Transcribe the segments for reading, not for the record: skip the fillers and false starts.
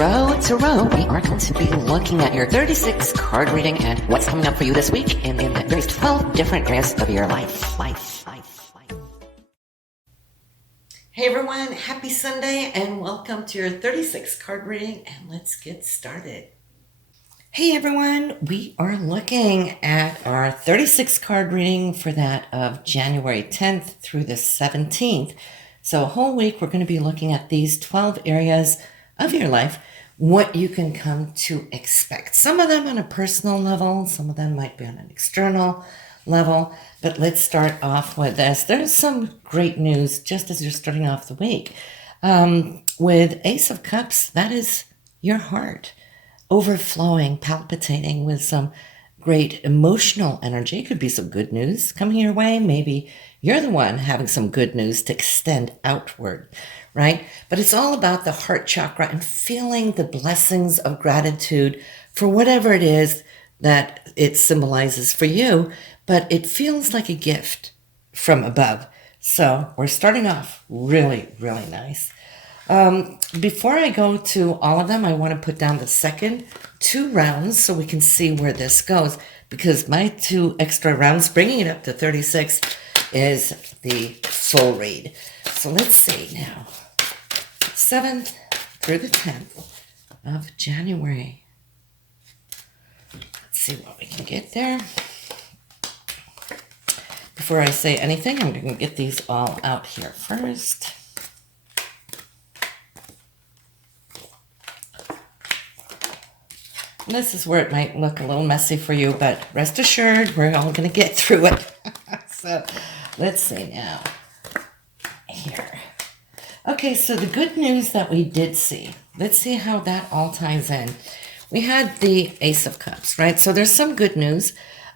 Thru, we are going to be looking at your 36 card reading and what's coming up for you this week in the various 12 different areas of your life. Hey everyone, happy Sunday and welcome to your 36 card reading, and let's get started. Hey everyone, we are looking at our 36 card reading for that of January 10th through the 17th. So a whole week we're going to be looking at these 12 areas of your life, what you can come to expect. Some of them on a personal level, some of them might be on an external level, but let's start off with this. There's some great news just as you're starting off the week. With Ace of Cups, that is your heart overflowing, palpitating with some great emotional energy. Could be some good news coming your way. Maybe you're the one having some good news to extend outward, right? But it's all about the heart chakra and feeling the blessings of gratitude for whatever it is that it symbolizes for you, but it feels like a gift from above. So we're starting off really, really nice. Before I go to all of them, I want to put down the second 2 rounds so we can see where this goes, because my 2 extra rounds, bringing it up to 36, is the full read. So let's see now. 7th through the 10th of January. Let's see what we can get there. Before I say anything, I'm going to get these all out here first. And this is where it might look a little messy for you, but rest assured, we're all going to get through it. So let's see now. Here. Okay, so the good news that we did see, let's see how that all ties in. We had the Ace of Cups, right? So there's some good news.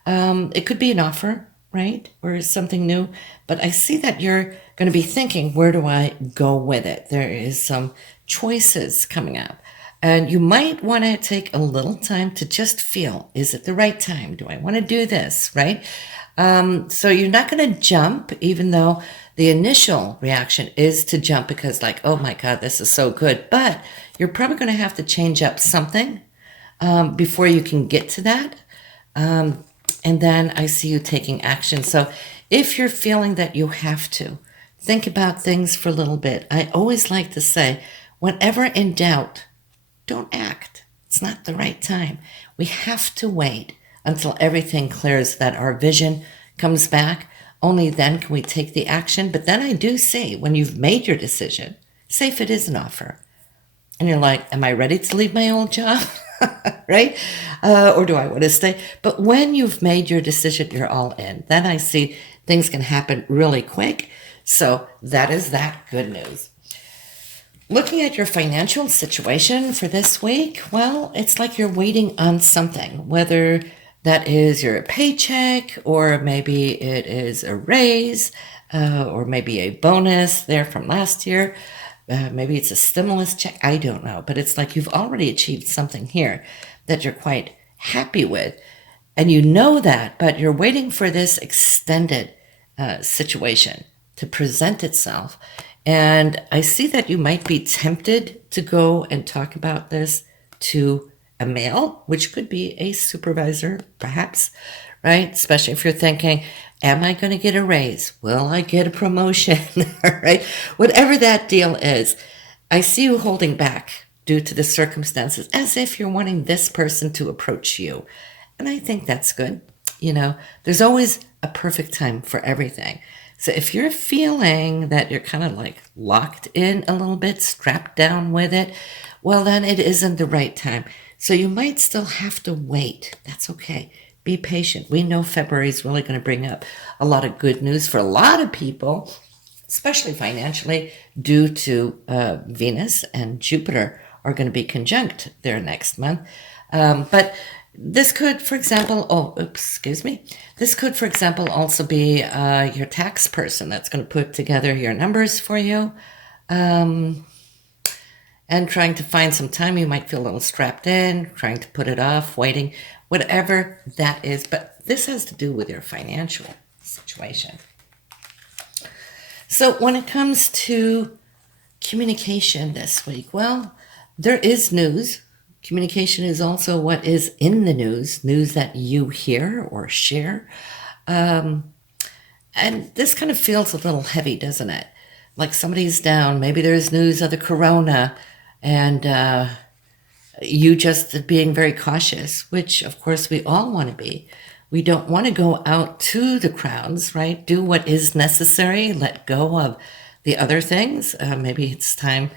It could be an offer, right? Or something new. But I see that you're going to be thinking, where do I go with it? There is some choices coming up. And you might want to take a little time to just feel, is it the right time? Do I want to do this, right? So you're not going to jump, even though the initial reaction is to jump because like, oh my God, this is so good. But you're probably going to have to change up something before you can get to that. And then I see you taking action. So if you're feeling that you have to, think about things for a little bit. I always like to say, whenever in doubt, don't act. It's not the right time. We have to wait until everything clears, that our vision comes back. Only then can we take the action. But then I do see, when you've made your decision, say if it is an offer, and you're like, am I ready to leave my old job? Right? Or do I want to stay? But when you've made your decision, you're all in. Then I see things can happen really quick. So that is that good news. Looking at your financial situation for this week, well, it's like you're waiting on something, whether that is your paycheck, or maybe it is a raise, or maybe a bonus there from last year. Maybe it's a stimulus check. I don't know. But it's like you've already achieved something here that you're quite happy with. And you know that, but you're waiting for this extended situation to present itself. And I see that you might be tempted to go and talk about this to a male, which could be a supervisor, perhaps, right? Especially if you're thinking, am I going to get a raise? Will I get a promotion? Right? Whatever that deal is, I see you holding back due to the circumstances, as if you're wanting this person to approach you. And I think that's good. You know, there's always a perfect time for everything. So if you're feeling that you're kind of like locked in a little bit, strapped down with it, well, then it isn't the right time. So you might still have to wait. That's okay. Be patient. We know February is really going to bring up a lot of good news for a lot of people, especially financially, due to Venus and Jupiter are going to be conjunct there next month. But this could, for example, This could, for example, also be your tax person that's going to put together your numbers for you. And trying to find some time. You might feel a little strapped in, trying to put it off, waiting, whatever that is. But this has to do with your financial situation. So when it comes to communication this week, well, There is news. Communication is also what is in the news that you hear or share. And this kind of feels a little heavy, doesn't it? Like somebody's down. Maybe there's news of the corona, and you just being very cautious, which of course we all want to be. We don't want to go out to the crowds, right? Do what is necessary, let go of the other things. Maybe it's time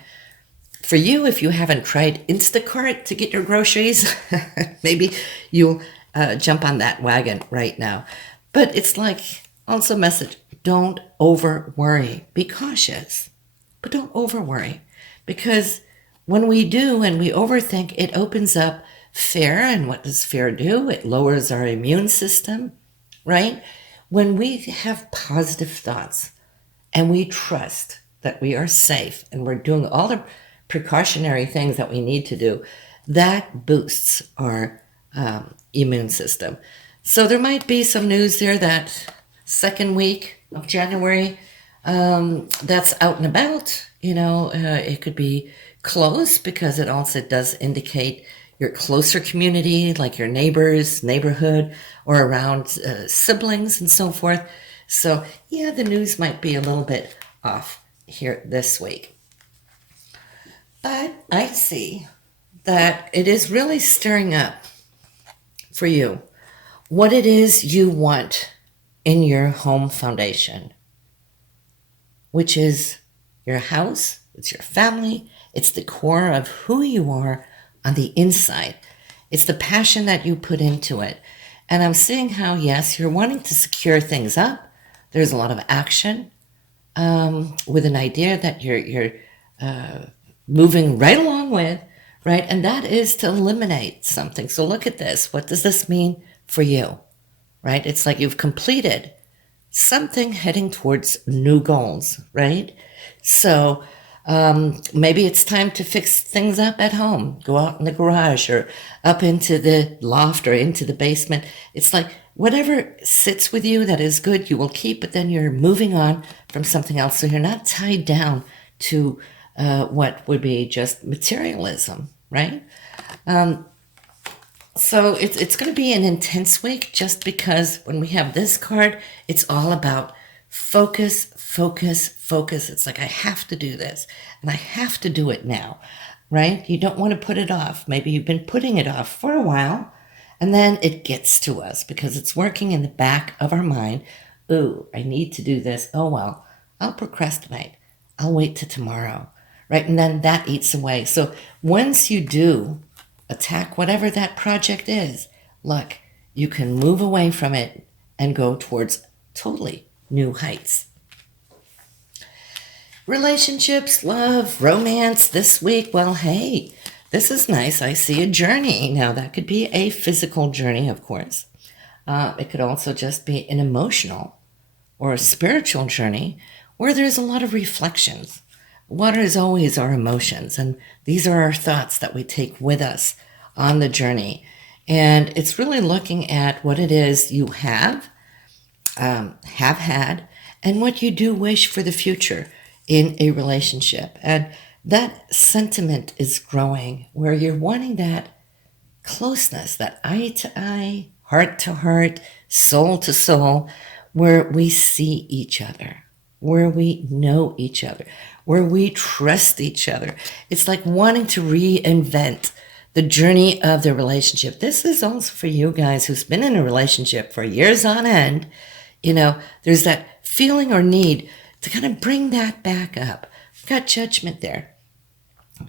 for you, if you haven't tried Instacart to get your groceries, maybe you'll jump on that wagon right now. But it's like also a message, don't over worry. Be cautious, but don't over worry. Because when we do and we overthink, it opens up fear. And what does fear do? It lowers our immune system, right? When we have positive thoughts and we trust that we are safe and we're doing all the precautionary things that we need to do, that boosts our immune system. So there might be some news there that second week of January that's out and about. It could be close because it also does indicate your closer community, like your neighbors, neighborhood, or around siblings and so forth. So yeah, the news might be a little bit off here this week. But I see that it is really stirring up for you what it is you want in your home foundation, which is your house, it's your family, it's the core of who you are on the inside. It's the passion that you put into it. And I'm seeing how, yes, you're wanting to secure things up. There's a lot of action with an idea that you're moving right along with, right? And that is to eliminate something. So look at this. What does this mean for you, right? It's like you've completed something heading towards new goals, right? So maybe it's time to fix things up at home. Go out in the garage or up into the loft or into the basement. It's like whatever sits with you that is good, you will keep, but then you're moving on from something else. So you're not tied down to what would be just materialism, right? So it's going to be an intense week just because when we have this card, it's all about focus, focus, focus. It's like, I have to do this and I have to do it now, right? You don't want to put it off. Maybe you've been putting it off for a while and then it gets to us because it's working in the back of our mind. Ooh, I need to do this. Oh, well, I'll procrastinate. I'll wait till tomorrow, right? And then that eats away. So once you do attack whatever that project is, look, you can move away from it and go towards totally new heights. Relationships, love, romance this week. Well, hey, this is nice. I see a journey. Now, that could be a physical journey, of course. It could also just be an emotional or a spiritual journey where there's a lot of reflections. What is always our emotions, and these are our thoughts that we take with us on the journey. And it's really looking at what it is you have had, and what you do wish for the future in a relationship. And that sentiment is growing where you're wanting that closeness, that eye to eye, heart to heart, soul to soul, where we see each other, where we know each other, where we trust each other. It's like wanting to reinvent the journey of the relationship. This is also for you guys who's been in a relationship for years on end. There's that feeling or need to kind of bring that back up. We've got judgment there.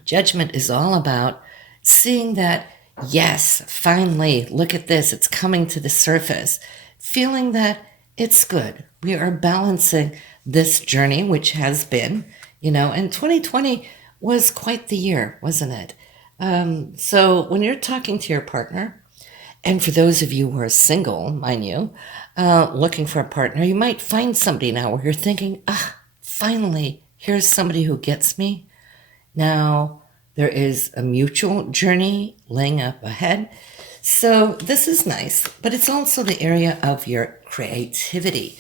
Judgment is all about seeing that, yes, finally, look at this. It's coming to the surface. Feeling that it's good. We are balancing this journey, which has been, and 2020 was quite the year, wasn't it? So when you're talking to your partner, and for those of you who are single, mind you, looking for a partner, you might find somebody now where you're thinking, finally, here's somebody who gets me. Now, there is a mutual journey laying up ahead. So this is nice, but it's also the area of your creativity.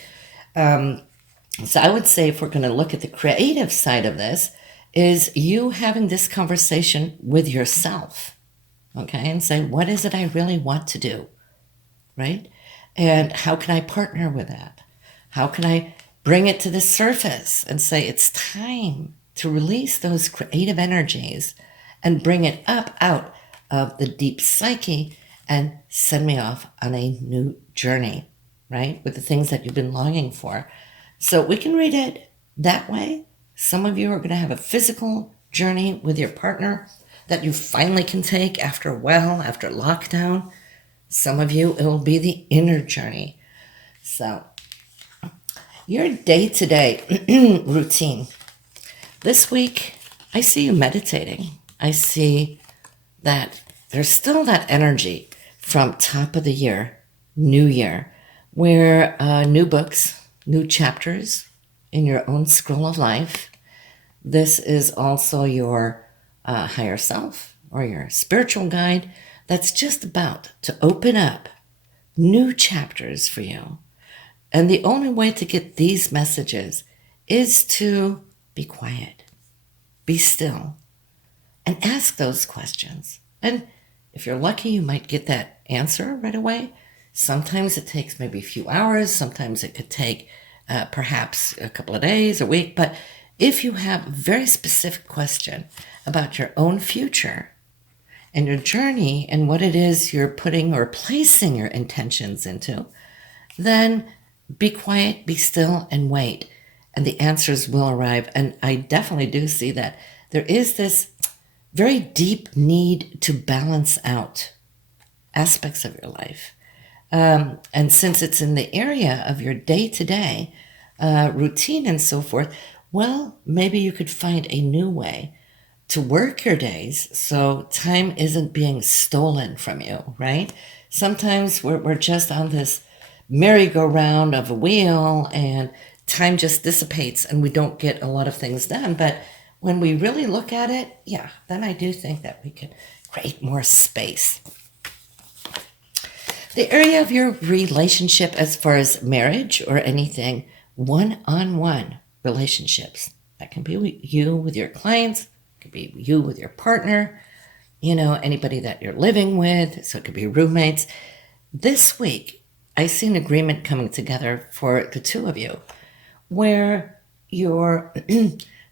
So I would say if we're going to look at the creative side of this, is you having this conversation with yourself, okay, and say, what is it I really want to do, right? And how can I partner with that? How can I bring it to the surface and say it's time to release those creative energies and bring it up out of the deep psyche and send me off on a new journey, right? With the things that you've been longing for. So we can read it that way. Some of you are going to have a physical journey with your partner that you finally can take after a while, after lockdown. Some of you, it will be the inner journey. So your day-to-day routine. This week, I see you meditating. I see that there's still that energy from top of the year, new year, where new books, new chapters in your own scroll of life. This is also your higher self or your spiritual guide that's just about to open up new chapters for you. And the only way to get these messages is to be quiet, be still, and ask those questions. And if you're lucky, you might get that answer right away. Sometimes it takes maybe a few hours. Sometimes it could take perhaps a couple of days, a week. But if you have a very specific question about your own future and your journey and what it is you're putting or placing your intentions into, then be quiet, be still, and wait. And the answers will arrive. And I definitely do see that there is this very deep need to balance out aspects of your life. And since it's in the area of your day-to-day routine and so forth, well, maybe you could find a new way to work your days so time isn't being stolen from you, right? Sometimes we're just on this merry-go-round of a wheel and time just dissipates and we don't get a lot of things done. But when we really look at it, yeah, then I do think that we could create more space. The area of your relationship as far as marriage or anything, one-on-one relationships. That can be you with your clients, it could be you with your partner, anybody that you're living with, so it could be roommates. This week, I see an agreement coming together for the two of you where you're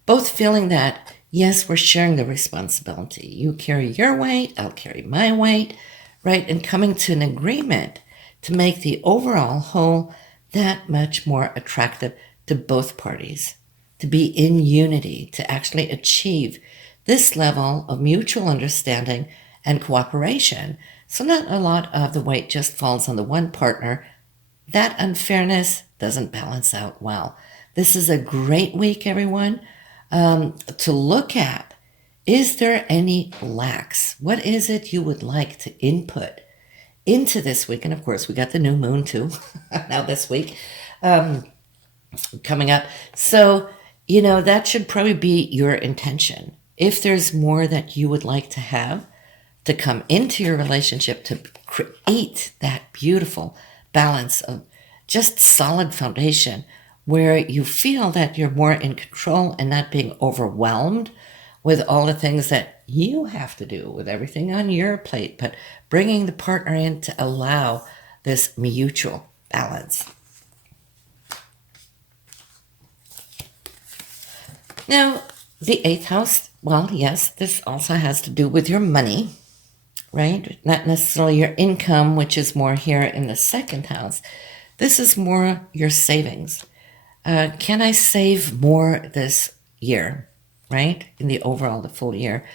both feeling that, yes, we're sharing the responsibility. You carry your weight, I'll carry my weight, right? And coming to an agreement to make the overall whole that much more attractive to both parties, to be in unity, to actually achieve this level of mutual understanding and cooperation. So not a lot of the weight just falls on the one partner. That unfairness doesn't balance out well. This is a great week, everyone, to look at. Is there any lacks? What is it you would like to input into this week? And of course, we got the new moon too, now this week, coming up. So, that should probably be your intention. If there's more that you would like to have to come into your relationship to create that beautiful balance of just solid foundation where you feel that you're more in control and not being overwhelmed with all the things that you have to do with everything on your plate, but bringing the partner in to allow this mutual balance. Now, the 8th house, well, yes, this also has to do with your money, right? Not necessarily your income, which is more here in the 2nd house. This is more your savings. Can I save more this year, right? In the overall, the full year.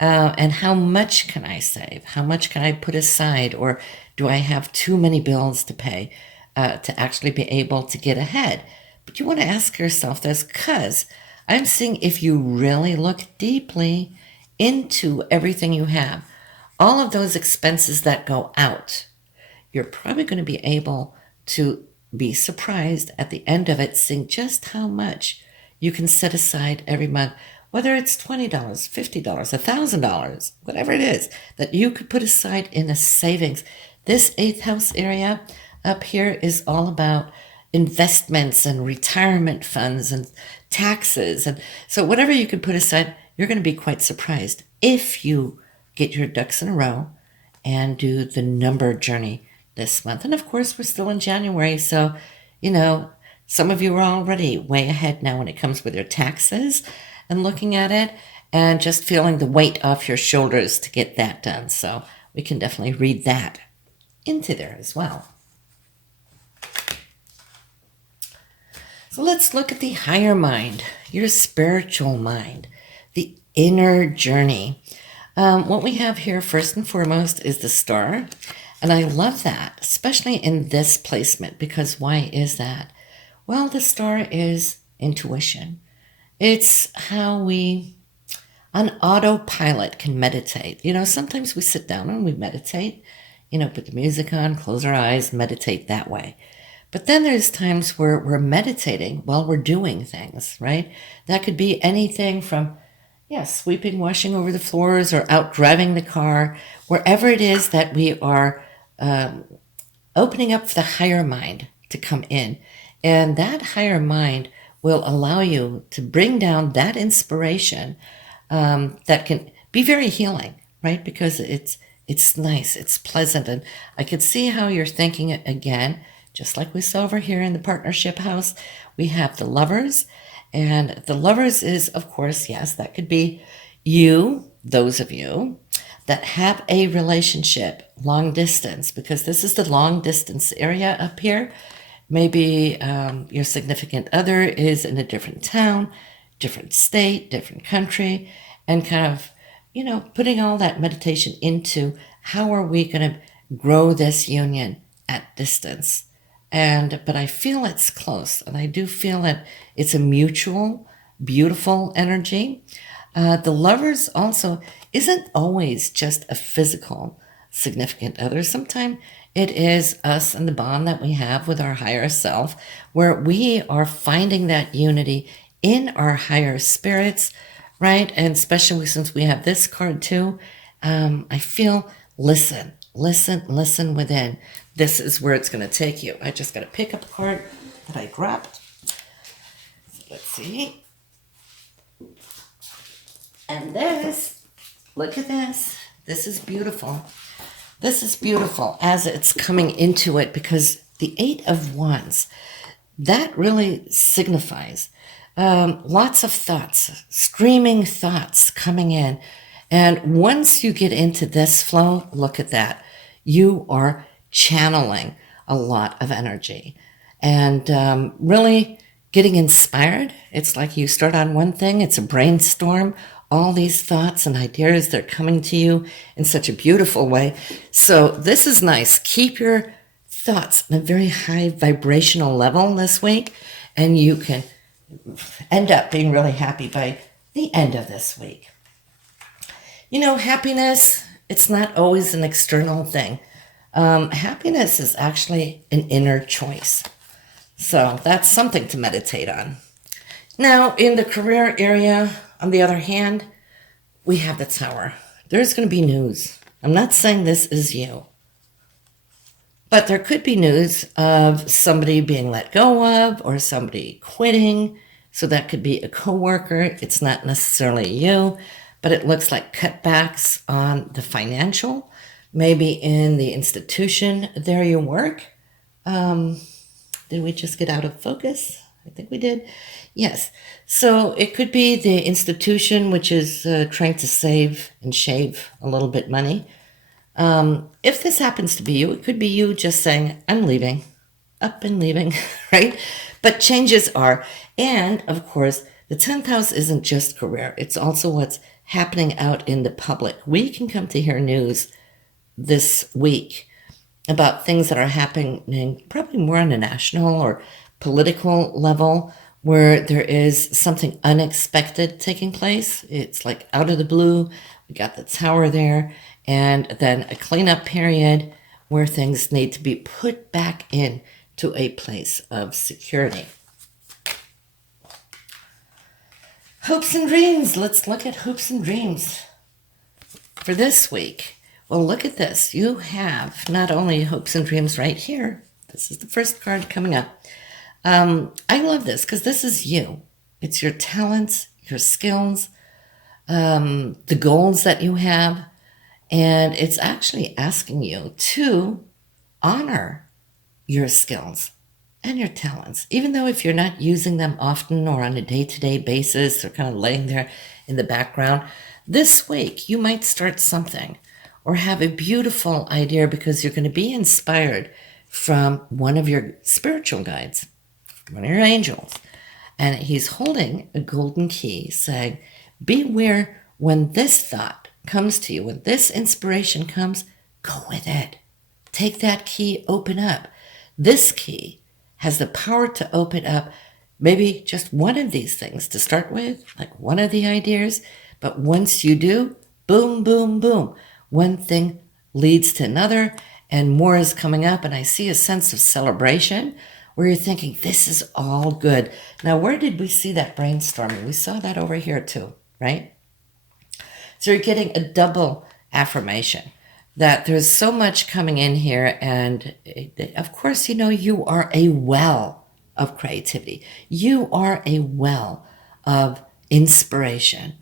And how much can I save? How much can I put aside? Or do I have too many bills to pay to actually be able to get ahead? But you want to ask yourself this because I'm seeing if you really look deeply into everything you have, all of those expenses that go out, you're probably going to be able to be surprised at the end of it, seeing just how much you can set aside every month, whether it's $20, $50, $1,000, whatever it is that you could put aside in a savings. This 8th house area up here is all about investments and retirement funds and taxes. And so whatever you can put aside, you're going to be quite surprised if you get your ducks in a row and do the number journey this month. And of course, we're still in January, so, some of you are already way ahead now when it comes with your taxes and looking at it and just feeling the weight off your shoulders to get that done. So we can definitely read that into there as well. So let's look at the higher mind, your spiritual mind, the inner journey. What we have here first and foremost is the star. And I love that, especially in this placement, because why is that? Well, the star is intuition. It's how we, on autopilot, can meditate. Sometimes we sit down and we meditate, put the music on, close our eyes, meditate that way. But then there's times where we're meditating while we're doing things, right? That could be anything from, sweeping, washing over the floors, or out driving the car, wherever it is that we are opening up for the higher mind to come in. And that higher mind will allow you to bring down that inspiration that can be very healing, right? Because it's nice, it's pleasant. And I could see how you're thinking it again. Just like we saw over here in the partnership house, we have the lovers. And the lovers is, of course, yes, that could be you, those of you that have a relationship long distance, because this is the long distance area up here. Maybe your significant other is in a different town, different state, different country, and kind of, putting all that meditation into how are we going to grow this union at distance. But I feel it's close, and I do feel that it's a mutual, beautiful energy. The lovers also isn't always just a physical significant other. Sometimes it is us and the bond that we have with our higher self, where we are finding that unity in our higher spirits, right? And especially since we have this card too, I feel listen within. This is where it's going to take you. I just got to pick up a card that I dropped. Let's see. And look at this. This is beautiful. This is beautiful as it's coming into it, because the Eight of Wands, that really signifies lots of thoughts, streaming thoughts coming in. And once you get into this flow, look at that. You are channeling a lot of energy and really getting inspired. It's like you start on one thing, it's a brainstorm, all these thoughts and ideas, they're coming to you in such a beautiful way. So this is nice. Keep your thoughts on a very high vibrational level this week, and you can end up being really happy by the end of this week. Happiness, it's not always an external thing. Happiness is actually an inner choice. So that's something to meditate on. Now, in the career area, on the other hand, we have the Tower. There's going to be news. I'm not saying this is you, but there could be news of somebody being let go of or somebody quitting. So that could be a coworker. It's not necessarily you, but it looks like cutbacks on the financial, maybe in the institution there you work. Did we just get out of focus? I think we did. Yes. So it could be the institution, which is trying to save and shave a little bit money. If this happens to be you, it could be you just saying, I'm leaving, up and leaving, right? But changes are. And of course, the 10th house isn't just career. It's also what's happening out in the public. We can come to hear news this week about things that are happening probably more on a national or political level, where there is something unexpected taking place. It's like out of the blue. We got the Tower there, and then a cleanup period where things need to be put back in to a place of security. Hopes and dreams. Let's look at hopes and dreams for this week. Well, look at this. You have not only hopes and dreams right here. This is the first card coming up. I love this because this is you. It's your talents, your skills, the goals that you have. And it's actually asking you to honor your skills and your talents, even though if you're not using them often or on a day-to-day basis, they're kind of laying there in the background. This week, you might start something or have a beautiful idea because you're going to be inspired from one of your spiritual guides, one of your angels. And he's holding a golden key saying, beware when this thought comes to you, when this inspiration comes, go with it. Take that key, open up. This key has the power to open up maybe just one of these things to start with, like one of the ideas. But once you do, boom, boom, boom. One thing leads to another and more is coming up. And I see a sense of celebration where you're thinking, this is all good. Now, where did we see that brainstorming? We saw that over here too, right? So you're getting a double affirmation that there's so much coming in here. And of course, you are a well of creativity. You are a well of inspiration,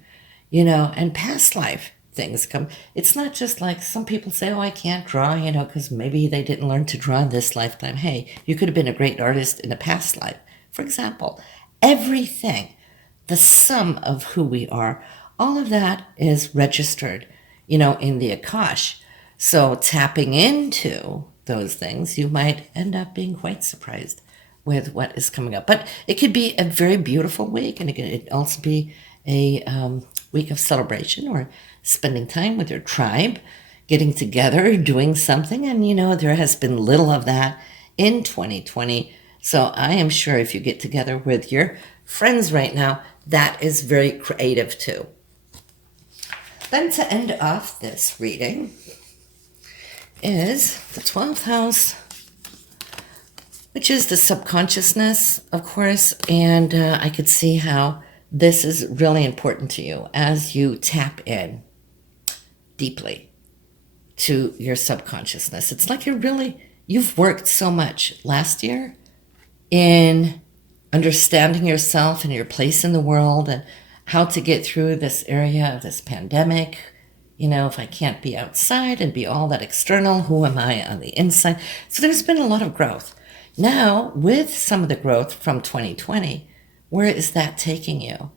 and past life things come. It's not just like some people say, oh, I can't draw, because maybe they didn't learn to draw in this lifetime. Hey, you could have been a great artist in a past life. For example, everything, the sum of who we are, all of that is registered, in the Akash. So tapping into those things, you might end up being quite surprised with what is coming up. But it could be a very beautiful week, and it could also be a week of celebration or spending time with your tribe, getting together, doing something. And, there has been little of that in 2020. So I am sure if you get together with your friends right now, that is very creative too. Then to end off this reading is the 12th house, which is the subconsciousness, of course. And I could see how this is really important to you as you tap in deeply to your subconsciousness. It's like you've worked so much last year in understanding yourself and your place in the world and how to get through this area of this pandemic. If I can't be outside and be all that external, who am I on the inside? So there's been a lot of growth. Now, with some of the growth from 2020, where is that taking you,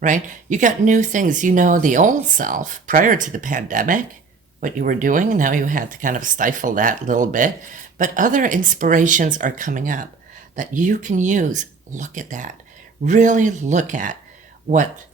right? You got new things. The old self prior to the pandemic, what you were doing, and now you had to kind of stifle that a little bit. But other inspirations are coming up that you can use. Look at that. Really look at what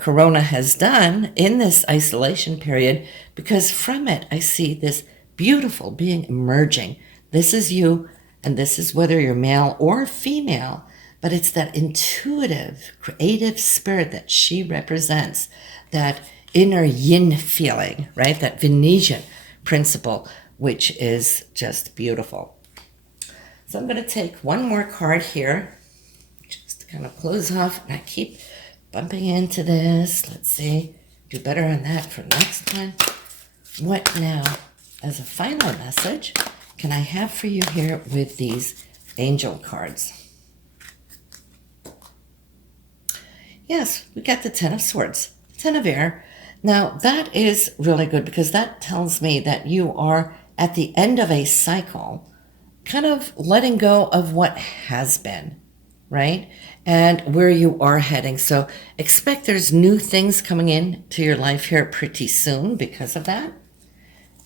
Corona has done in this isolation period, because from it, I see this beautiful being emerging. This is you, and this is whether you're male or female, but it's that intuitive, creative spirit that she represents, that inner yin feeling, right? That Venetian principle, which is just beautiful. So I'm going to take one more card here, just to kind of close off, and I keep bumping into this. Let's see. Do better on that for next one. What now, as a final message, can I have for you here with these angel cards? Yes, we got the Ten of Swords, Ten of Air. Now, that is really good because that tells me that you are at the end of a cycle, kind of letting go of what has been, right? And where you are heading. So expect there's new things coming in to your life here pretty soon because of that.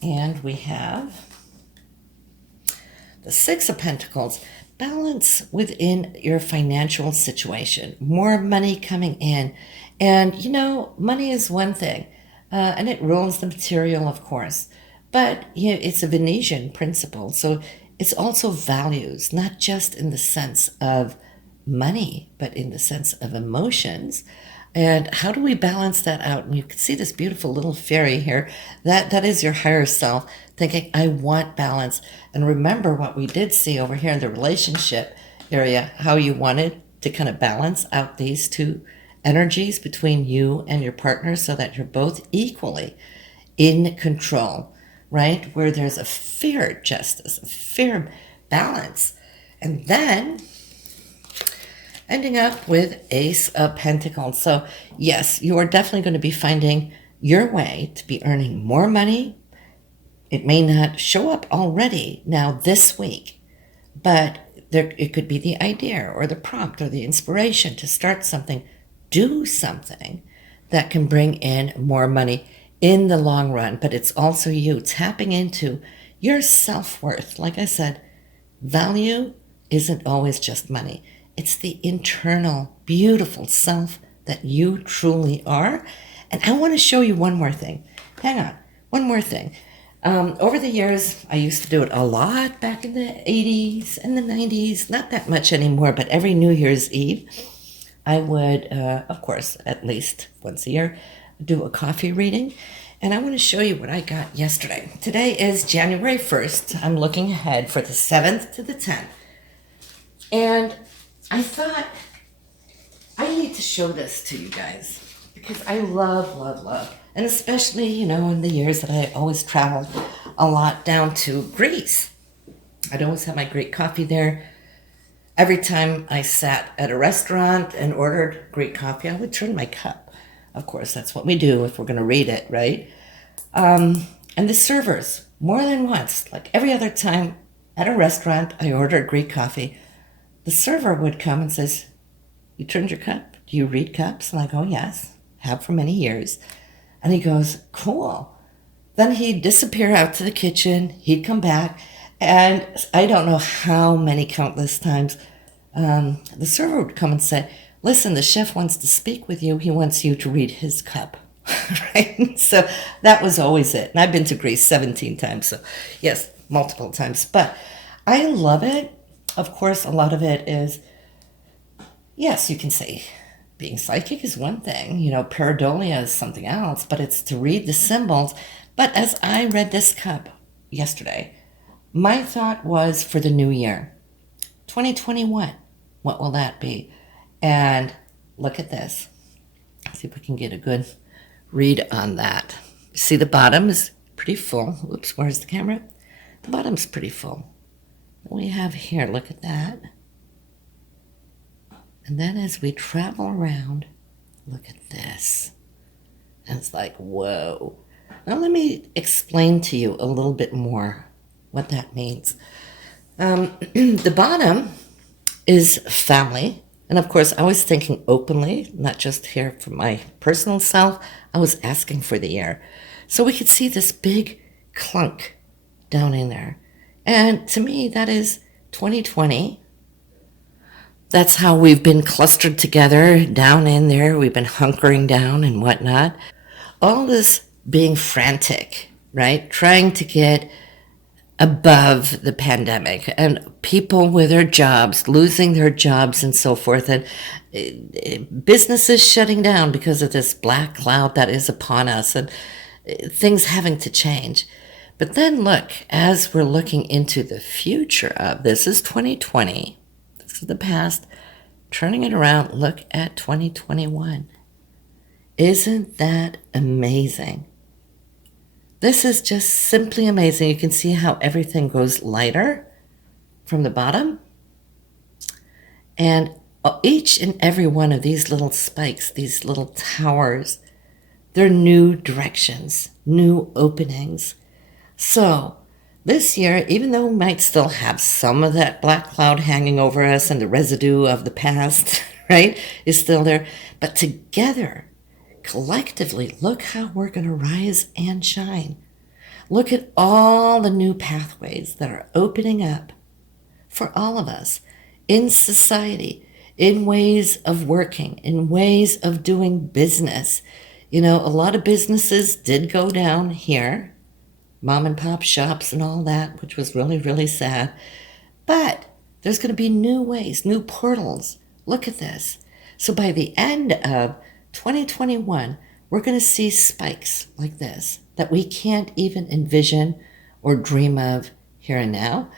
And we have the Six of Pentacles. Balance within your financial situation. More money coming in. And, money is one thing. And it rules the material, of course. But, it's a Venetian principle. So it's also values, not just in the sense of money, but in the sense of emotions. And how do we balance that out? And you can see this beautiful little fairy here. That is your higher self thinking, I want balance. And remember what we did see over here in the relationship area, how you wanted to kind of balance out these two energies between you and your partner so that you're both equally in control, right? Where there's a fair justice, a fair balance. And then ending up with Ace of Pentacles. So yes, you are definitely going to be finding your way to be earning more money. It may not show up already now this week, but it could be the idea or the prompt or the inspiration to start something, do something that can bring in more money in the long run. But it's also you tapping into your self-worth. Like I said, value isn't always just money. It's the internal, beautiful self that you truly are. And I want to show you one more thing. Hang on, one more thing. Over the years, I used to do it a lot back in the 80s and the 90s. Not that much anymore, but every New Year's Eve, I would, of course, at least once a year, do a coffee reading. And I want to show you what I got yesterday. Today is January 1st. I'm looking ahead for the 7th to the 10th. And I thought I need to show this to you guys because I love, love, love. And especially, you know, in the years that I always traveled a lot down to Greece. I'd always have my great coffee there. Every time I sat at a restaurant and ordered great coffee, I would turn my cup. Of course, that's what we do if we're going to read it, right? And the servers, more than once, like every other time at a restaurant, I ordered great coffee. The server would come and says, "You turned your cup? Do you read cups?" And I go, "Yes, have for many years." And he goes, "Cool." Then he'd disappear out to the kitchen. He'd come back. And I don't know how many countless times the server would come and say, "Listen, the chef wants to speak with you. He wants you to read his cup." Right? So that was always it. And I've been to Greece 17 times. So yes, multiple times. But I love it. Of course, a lot of it is, yes, you can say being psychic is one thing, you know, pareidolia is something else, but it's to read the symbols. But as I read this cup yesterday, my thought was for the new year, 2021, what will that be? And look at this. See if we can get a good read on that. See, the bottom is pretty full. Oops, where's the camera? The bottom's pretty full. What we have here, look at that. And then as we travel around, look at this. And it's like, whoa. Now let me explain to you a little bit more what that means. The bottom is family. And of course, I was thinking openly, not just here for my personal self. I was asking for the year. So we could see this big clunk down in there. And to me, that is 2020. That's how we've been clustered together down in there. We've been hunkering down and whatnot. All this being frantic, right? Trying to get above the pandemic and people with their jobs, losing their jobs and so forth. And businesses shutting down because of this black cloud that is upon us and things having to change. But then look, as we're looking into the future of this is 2020. This is the past. Turning it around, look at 2021. Isn't that amazing? This is just simply amazing. You can see how everything goes lighter from the bottom. And each and every one of these little spikes, these little towers, they're new directions, new openings. So this year, even though we might still have some of that black cloud hanging over us and the residue of the past, right, is still there. But together, collectively, look how we're going to rise and shine. Look at all the new pathways that are opening up for all of us in society, in ways of working, in ways of doing business. You know, a lot of businesses did go down here. Mom and pop shops and all that, which was really, really sad. But there's going to be new ways, new portals. Look at this. So by the end of 2021, we're going to see spikes like this that we can't even envision or dream of here and now.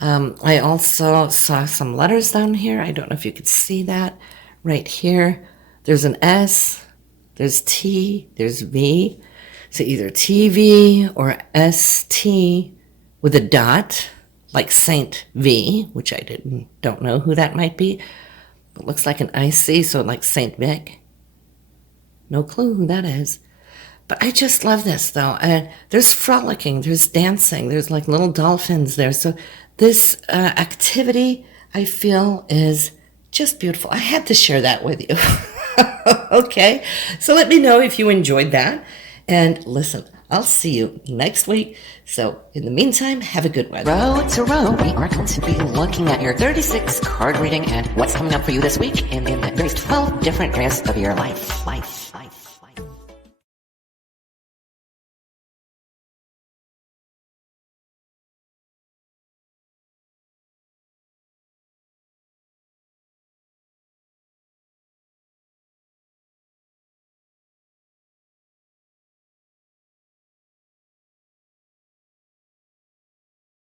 I also saw some letters down here. I don't know if you could see that right here. There's an S, there's T, there's V. So either TV or ST with a dot, like Saint V, which I don't know who that might be. It looks like an IC, so like St. Vic. No clue who that is. But I just love this, though. And there's frolicking, there's dancing, there's like little dolphins there. So this activity, I feel, is just beautiful. I had to share that with you. Okay? So let me know if you enjoyed that. And listen, I'll see you next week. So in the meantime, have a good one. Row to row, we are going to be looking at your 36 card reading and what's coming up for you this week and in the various 12 different areas of your life.